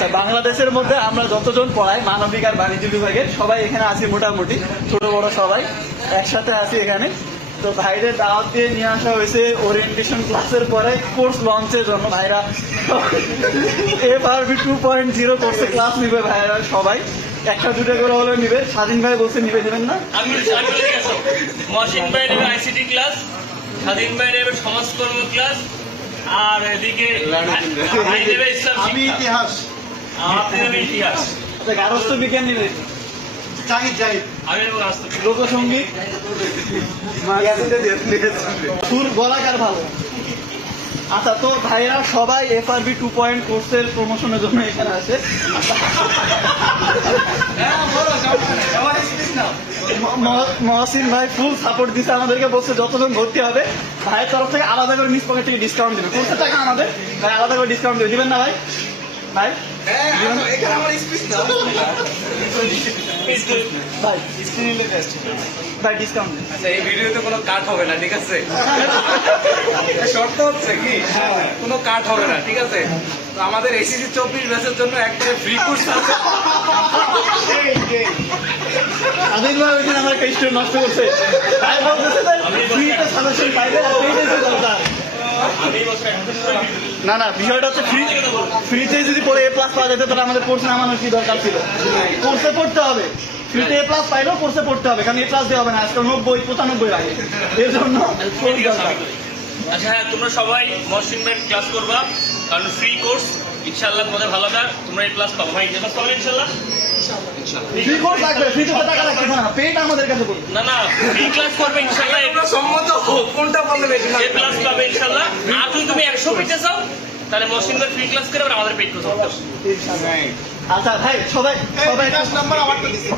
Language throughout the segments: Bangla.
আচ্ছা, বাংলাদেশের মধ্যে আমরা যতজন পড়াই মানবিক আর বাণিজ্য বিভাগের সবাই এখানে আছি, মোটামুটি ছোট বড় সবাই একসাথে আছি এখানে। তো ভাইদের দাওয়াত দিয়ে নিয়ে আসা হয়েছে ওরিয়েন্টেশন ক্লাসের পরে কোর্স লঞ্চের জন্য। ভাইরা FRB 2.0 কোর্সে ক্লাস নিবে ভাইরা সবাই, একটা দুটো করে হলেও নিবে। স্বাধীন ভাই বলছে নিবে, নেবেন না? মহসিন ভাই নেবে আইসিটি ক্লাস, স্বাধীন ভাই নেবে সমাজকর্ম ক্লাস, আর এদিকে ভাই নেবে ইসলাম আমি শিক্ষা। ইতিহাস। আপনি নেবে ইতিহাস। আচ্ছা, গার্হস্থ্য বিজ্ঞান নিবে, জাহিদ জাহিদ। আমি নেবো রাজনীতি। লোকসঙ্গীত, সুর গলাকার ভালো। আচ্ছা, তো ভাইরা সবাই FRB 2.0 কোর্সের প্রমোশনের জন্য এখানে আসে। মহসিন ভাই ফুল সাপোর্ট দিচ্ছে আমাদেরকে, বলছে যতজন ভর্তি হবে ভাইয়ের তরফ থেকে আলাদা করে নিজ পকেট থেকে ডিসকাউন্ট দিবে। কোর্সের টাকা আমাদের, ভাই আলাদা করে ডিসকাউন্ট দেবে, দিবেন না ভাই? ভাই ভাই ভাই ডিসকাউন্ট দেন। আচ্ছা, এই ভিডিওতে কোনো কাট হবে না, ঠিক আছে? শর্ত হচ্ছে কি, কোনো কাট হবে না, ঠিক আছে? তো আমাদের ACC 24 ব্যাচের জন্য একটা ফ্রি কোর্স আছে। স্বাধীন ভাই ওইখানে আমার একটা স্টুডেন্ট নষ্ট করছে। ভাই বলতেছে যে ফ্রিতে সাজেশন পাইবে আর পেইডে দরকার। না না, বিষয়টা হচ্ছে ফ্রিতে যদি পড়ে A+ পাওয়া যেত তাহলে আমাদের কোর্স নামানোর কি দরকার ছিল? কোর্সে পড়তে হবে, ফ্রিতে A+ পাইলেও কোর্সে পড়তে হবে, কারণ A+ দেওয়া হবে না আজকাল 90-95 লাগে, এর জন্য কোর্স দরকার। আচ্ছা হ্যাঁ, তোমরা সবাই মহসিন ভাই ক্লাস করবা, কারণ ফ্রি কোর্স। ইনশাআল্লাহ তোমাদের ভালো হবে, তোমরা এই ক্লাস পাবো। ভাই এটা পাবেন ইনশাআল্লাহ। ফ্রি কোর্স লাগবে, ফ্রিতে তো টাকা লাগবে না, পেইড আমাদের কাছে পড়বে। না না, ফ্রি ক্লাস করবে ইনশাআল্লাহ। তোমরা সম্মত হোক, কোনটা বললে বেশি এ প্লাস পাবে ইনশাআল্লাহ। আর যদি তুমি 100 পেতে চাও তাহলে মহসিন ভাই ফ্রি ক্লাস করে আর আমাদের পেড করতে হবে। আচ্ছা ভাই, সবাই সবাই নাম্বার আমারটা দিছি।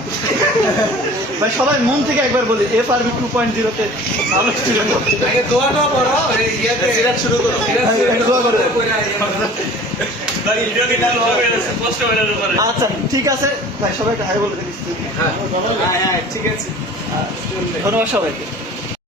ভাই সবাই মন থেকে একবার বলি FRB 2.0 তে ভালো স্টুডেন্ট। আগে দোয়াটা করো, এই ইয়েতে সিরাত শুরু করো। দোয়া করো। ভাই ভিডিও দিতে হবে, পোস্ট হয়ে যাবে পরে। আচ্ছা ঠিক আছে ভাই, সবাইকে হাই বলে দিচ্ছি। হ্যাঁ, ঠিক আছে। ধন্যবাদ সবাইকে।